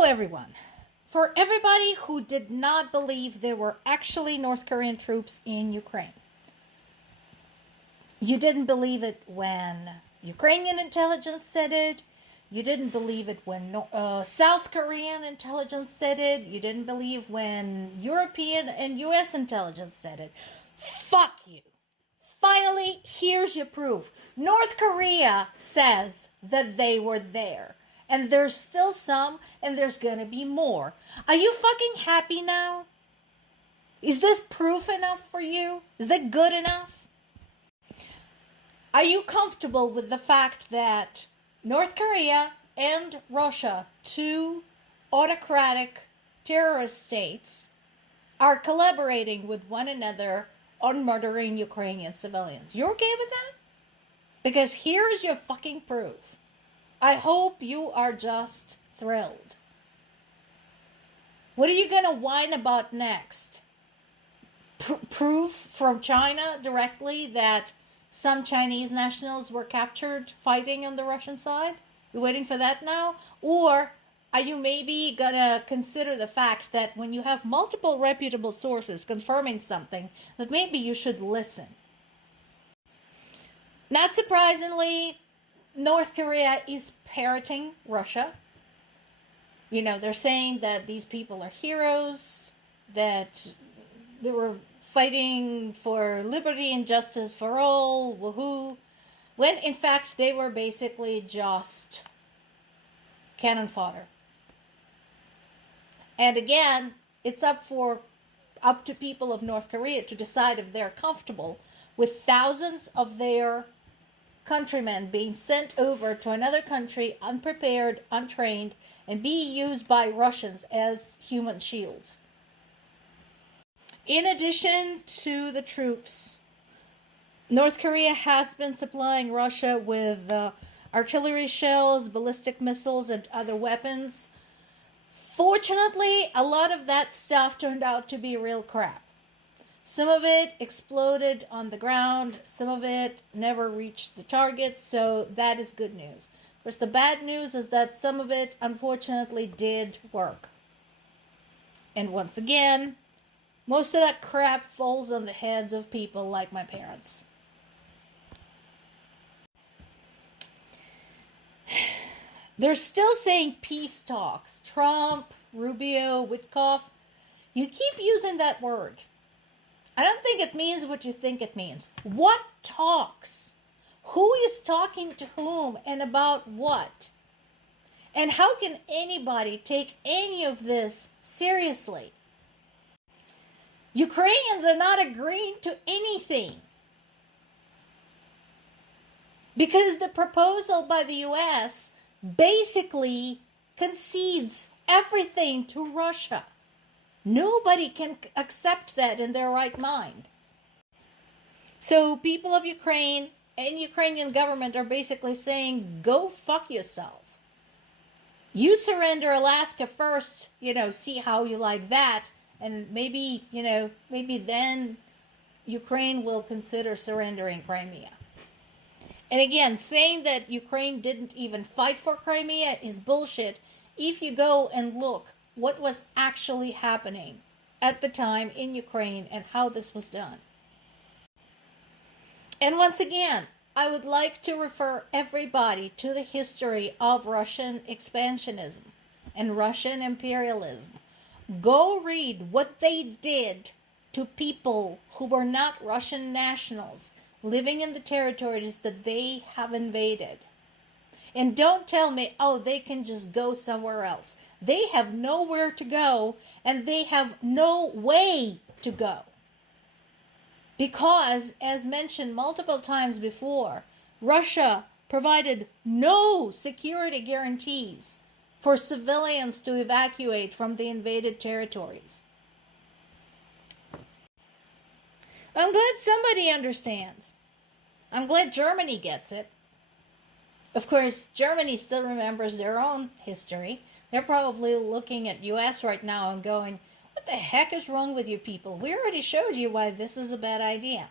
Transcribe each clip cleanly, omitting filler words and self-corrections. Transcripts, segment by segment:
Hello, everyone. For everybody who did not believe there were actually North Korean troops in Ukraine, you didn't believe it when Ukrainian intelligence said it. You didn't believe it when South Korean intelligence said it. You didn't believe when European and US intelligence said it. Fuck you. Finally, here's your proof. North Korea says that they were there. And there's still some, and there's gonna be more. Are you fucking happy now? Is this proof enough for you? Is that good enough? Are you comfortable with the fact that North Korea and Russia, two autocratic terrorist states, are collaborating with one another on murdering Ukrainian civilians? You okay with that? Because here's your fucking proof. I hope you are just thrilled. What are you going to whine about next? Proof from China directly that some Chinese nationals were captured fighting on the Russian side? You waiting for that now? Or are you maybe going to consider the fact that when you have multiple reputable sources confirming something, that maybe you should listen? Not surprisingly, North Korea is parroting Russia. You know, they're saying that these people are heroes, that they were fighting for liberty and justice for all, woohoo, when in fact they were basically just cannon fodder. And again, it's up to people of North Korea to decide if they're comfortable with thousands of their countrymen being sent over to another country unprepared, untrained, and be used by Russians as human shields. In addition to the troops, North Korea has been supplying Russia with artillery shells, ballistic missiles, and other weapons. Fortunately, a lot of that stuff turned out to be real crap. Some of it exploded on the ground. Some of it never reached the target. So that is good news. Of course, the bad news is that some of it, unfortunately, did work. And once again, most of that crap falls on the heads of people like my parents. They're still saying peace talks. Trump, Rubio, Witkoff. You keep using that word. I don't think it means what you think it means. What talks? Who is talking to whom and about what? And how can anybody take any of this seriously? Ukrainians are not agreeing to anything. Because the proposal by the US basically concedes everything to Russia. Nobody can accept that in their right mind. So people of Ukraine and Ukrainian government are basically saying, go fuck yourself. You surrender Alaska first, see how you like that. And maybe then Ukraine will consider surrendering Crimea. And again, saying that Ukraine didn't even fight for Crimea is bullshit if you go and look what was actually happening at the time in Ukraine and how this was done. And once again, I would like to refer everybody to the history of Russian expansionism and Russian imperialism. Go read what they did to people who were not Russian nationals living in the territories that they have invaded. And don't tell me, they can just go somewhere else. They have nowhere to go, and they have no way to go. Because, as mentioned multiple times before, Russia provided no security guarantees for civilians to evacuate from the invaded territories. I'm glad somebody understands. I'm glad Germany gets it. Of course, Germany still remembers their own history. They're probably looking at US right now and going, what the heck is wrong with you people? We already showed you why this is a bad idea.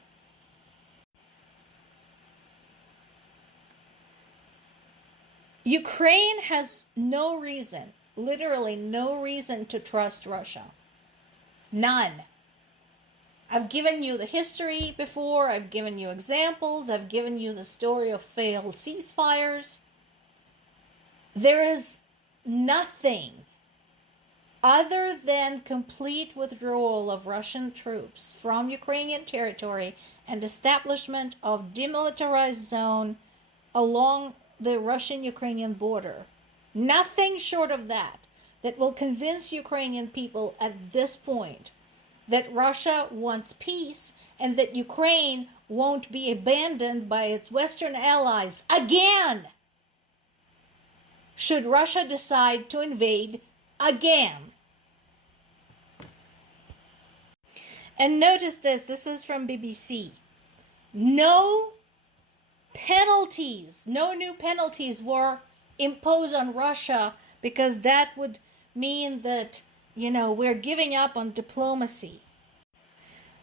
Ukraine has no reason literally no reason to trust Russia. None. I've given you the history before, I've given you examples, I've given you the story of failed ceasefires. There is nothing other than complete withdrawal of Russian troops from Ukrainian territory and establishment of demilitarized zone along the Russian-Ukrainian border. Nothing short of that will convince Ukrainian people at this point that Russia wants peace and that Ukraine won't be abandoned by its Western allies again, should Russia decide to invade again. And notice this is from BBC. No new penalties were imposed on Russia, because that would mean that, we're giving up on diplomacy.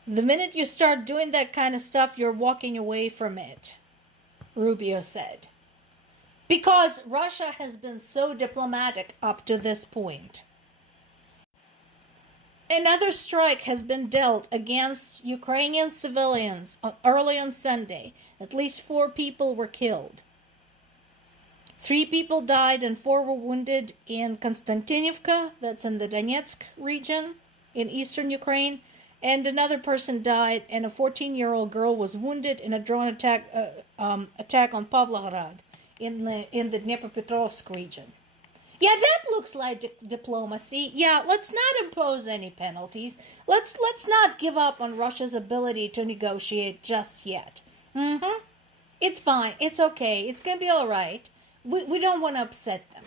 The minute you start doing that kind of stuff, you're walking away from it, Rubio said. Because Russia has been so diplomatic up to this point. Another strike has been dealt against Ukrainian civilians early on Sunday. At least 4 people were killed. 3 people died and 4 were wounded in Konstantinivka, that's in the Donetsk region in eastern Ukraine, and another person died, and a 14-year-old girl was wounded in a drone attack on Pavlograd in the Dnipropetrovsk region. Yeah, that looks like diplomacy. Yeah, let's not impose any penalties. Let's not give up on Russia's ability to negotiate just yet. It's fine. It's okay. It's going to be all right. We don't want to upset them.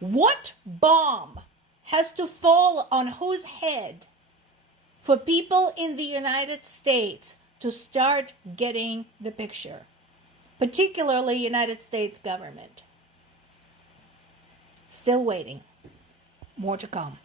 What bomb has to fall on whose head for people in the United States to start getting the picture? Particularly United States government. Still waiting. More to come.